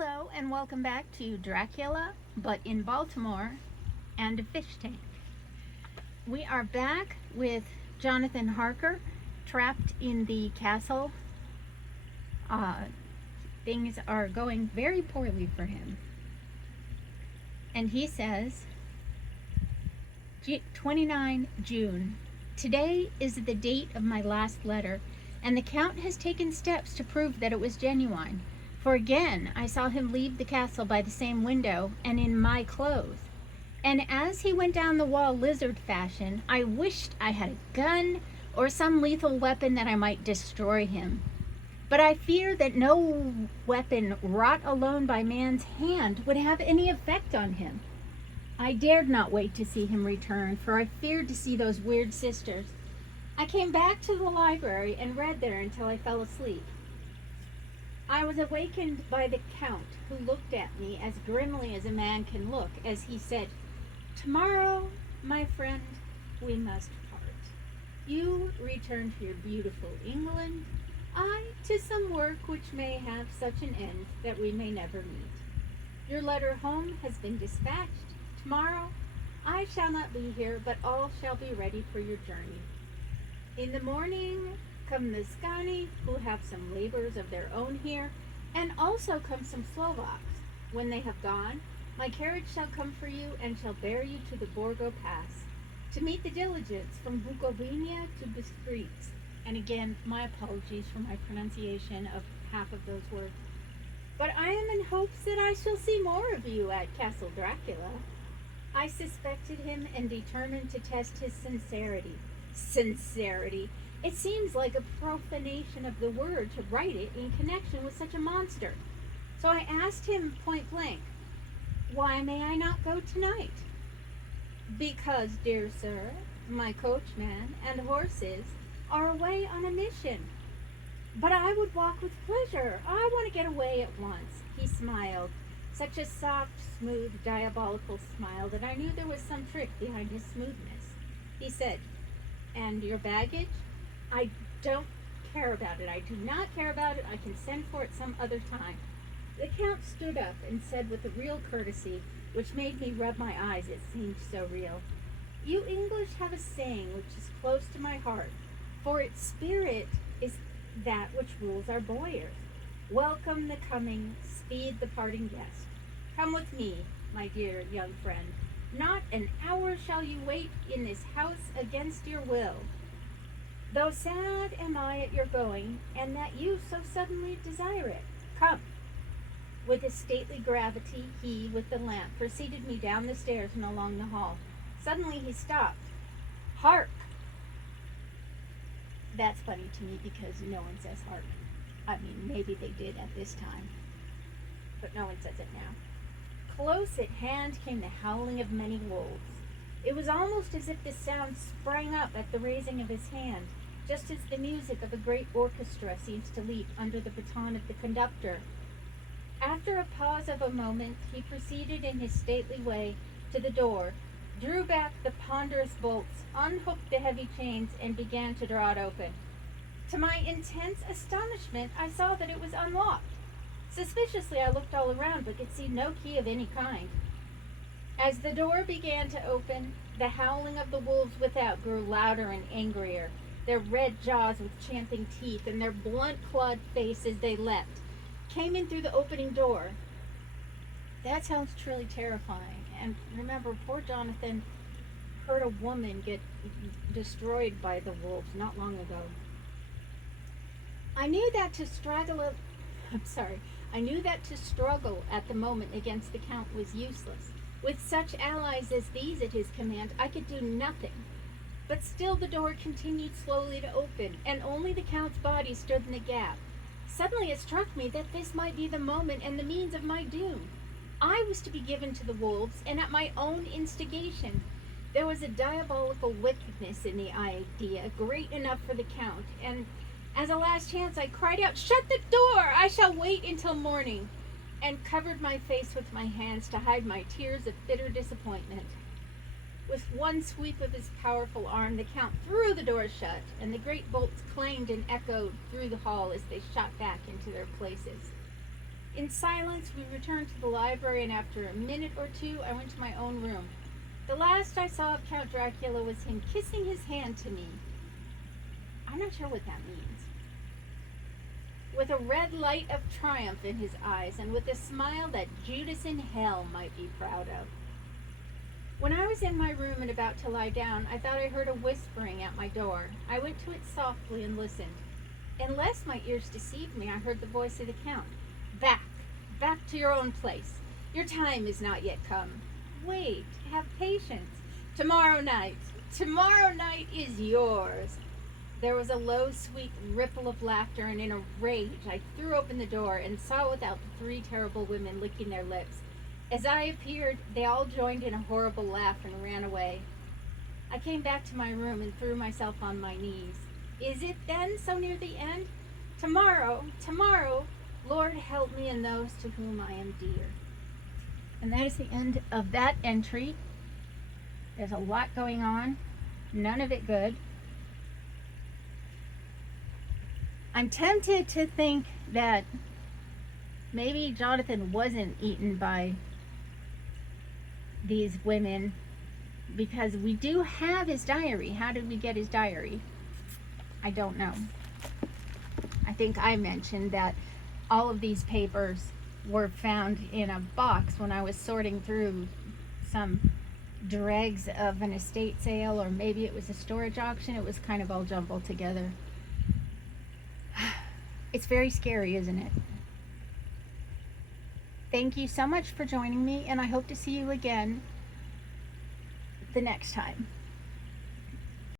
Hello and welcome back to Dracula, but in Baltimore and a fish tank. We are back with Jonathan Harker, trapped in the castle. Things are going very poorly for him. And he says, 29 June. Today is the date of my last letter, and the Count has taken steps to prove that it was genuine. For again, I saw him leave the castle by the same window and in my clothes. And as he went down the wall lizard fashion, I wished I had a gun or some lethal weapon that I might destroy him. But I fear that no weapon wrought alone by man's hand would have any effect on him. I dared not wait to see him return, for I feared to see those weird sisters. I came back to the library and read there until I fell asleep. I was awakened by the Count, who looked at me as grimly as a man can look, as he said, "Tomorrow, my friend, we must part. You return to your beautiful England, I to some work which may have such an end that we may never meet. Your letter home has been dispatched. Tomorrow, I shall not be here, but all shall be ready for your journey. In the morning, come the Scani, who have some labors of their own here, and also come some Slovaks. When they have gone, my carriage shall come for you and shall bear you to the Borgo Pass, to meet the diligence from Bukovina to Bistriz." And again, my apologies for my pronunciation of half of those words. "But I am in hopes that I shall see more of you at Castle Dracula." I suspected him and determined to test his sincerity. Sincerity! It seems like a profanation of the word to write it in connection with such a monster. So I asked him point blank, "Why may I not go tonight?" "Because, dear sir, my coachman and horses are away on a mission." "But I would walk with pleasure. I want to get away at once." He smiled, such a soft, smooth, diabolical smile that I knew there was some trick behind his smoothness. He said, "And your baggage?" "I don't care about it. I do not care about it. I can send for it some other time." The Count stood up and said with a real courtesy, which made me rub my eyes, it seemed so real, "You English have a saying which is close to my heart, for its spirit is that which rules our boyars. Welcome the coming, speed the parting guest. Come with me, my dear young friend. Not an hour shall you wait in this house against your will. Though sad am I at your going, and that you so suddenly desire it. Come." With a stately gravity, he, with the lamp, preceded me down the stairs and along the hall. Suddenly he stopped. "Hark!" That's funny to me because no one says hark. I mean, maybe they did at this time, but no one says it now. Close at hand came the howling of many wolves. It was almost as if the sound sprang up at the raising of his hand, just as the music of a great orchestra seems to leap under the baton of the conductor. After a pause of a moment, he proceeded in his stately way to the door, drew back the ponderous bolts, unhooked the heavy chains, and began to draw it open. To my intense astonishment, I saw that it was unlocked. Suspiciously, I looked all around, but could see no key of any kind. As the door began to open, the howling of the wolves without grew louder and angrier, their red jaws with champing teeth and their blunt-clawed faces they leapt, came in through the opening door. That sounds truly terrifying. And remember, poor Jonathan heard a woman get destroyed by the wolves not long ago. I knew that to struggle at the moment against the Count was useless. With such allies as these at his command, I could do nothing. But still the door continued slowly to open, and only the Count's body stood in the gap. Suddenly it struck me that this might be the moment and the means of my doom. I was to be given to the wolves, and at my own instigation. There was a diabolical wickedness in the idea, great enough for the Count, and as a last chance I cried out, "Shut the door! I shall wait until morning," and covered my face with my hands to hide my tears of bitter disappointment. With one sweep of his powerful arm, the Count threw the door shut, and the great bolts clanged and echoed through the hall as they shot back into their places. In In silence, we returned to the library, and after a minute or two, I went to my own room. The last I saw of Count Dracula was him kissing his hand to me. I'm not sure what that means. With a red light of triumph in his eyes, and with a smile that Judas in hell might be proud of. When I was in my room and about to lie down, I thought I heard a whispering at my door. I went to it softly and listened. Unless my ears deceived me, I heard the voice of the Count. Back to your own place. Your time is not yet come. Wait, have patience. Tomorrow night is yours. There was a low, sweet ripple of laughter, and in a rage I threw open the door and saw without the three terrible women licking their lips. As I appeared, they all joined in a horrible laugh and ran away. I came back to my room and threw myself on my knees. Is it then so near the end? Tomorrow, Lord help me and those to whom I am dear. And that is the end of that entry. There's a lot going on, none of it good. I'm tempted to think that maybe Jonathan wasn't eaten by these women, because we do have his diary. How did we get his diary? I don't know. I think I mentioned that all of these papers were found in a box when I was sorting through some dregs of an estate sale, or maybe it was a storage auction. It was kind of all jumbled together. It's very scary, isn't it? Thank you so much for joining me, and I hope to see you again the next time.